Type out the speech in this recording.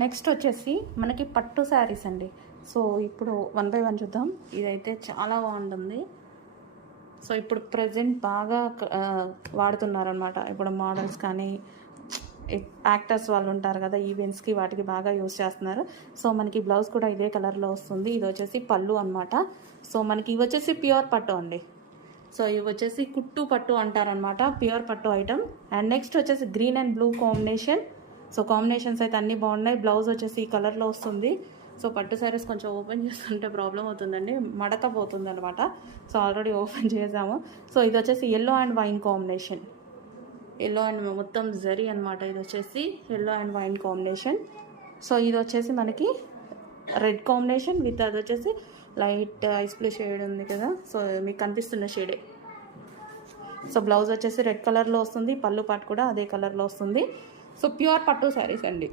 Next వచ్చేసి మనకి పట్టు శారీస్ అండి. సో ఇప్పుడు 1 బై 1 చూద్దాం. ఇదైతే చాలా బాగుంటుంది. సో ఇప్పుడు ప్రజెంట్ బాగా వాడుతున్నారనమాట. ఇప్పుడు మోడల్స్ కానీ యాక్టర్స్ వాళ్ళు ఉంటారు కదా, ఈవెంట్స్కి వాటికి బాగా యూస్ చేస్తున్నారు. సో మనకి బ్లౌజ్ కూడా ఇదే కలర్లో వస్తుంది. ఇది వచ్చేసి పళ్ళు అనమాట. సో మనకి ఇవి వచ్చేసి ప్యూర్ పట్టు అండి. సో ఇవి వచ్చేసి కుట్టు పట్టు అంటారనమాట, ప్యూర్ పట్టు ఐటమ్. అండ్ నెక్స్ట్ వచ్చేసి green and blue combination. So combinations అయితే అన్నీ బాగున్నాయి. బ్లౌజ్ వచ్చేసి ఈ కలర్లో వస్తుంది. సో పట్టు శారీస్ కొంచెం ఓపెన్ చేస్తుంటే ప్రాబ్లం అవుతుందండి, మడకపోతుంది అనమాట. సో ఆల్రెడీ ఓపెన్ చేసాము. సో ఇది వచ్చేసి yellow and wine combination. Yellow and మొత్తం జరీ అనమాట. ఇది వచ్చేసి yellow and wine combination. So ఇది వచ్చేసి మనకి రెడ్ కాంబినేషన్ విత్ అది వచ్చేసి లైట్ ఐస్ బ్లూ షేడ్ ఉంది కదా, సో మీకు కనిపిస్తున్న షేడే. సో బ్లౌజ్ వచ్చేసి రెడ్ కలర్లో వస్తుంది, పళ్ళు పాటు కూడా అదే కలర్లో వస్తుంది. సో ప్యూర్ పట్టు శారీస్ అండి.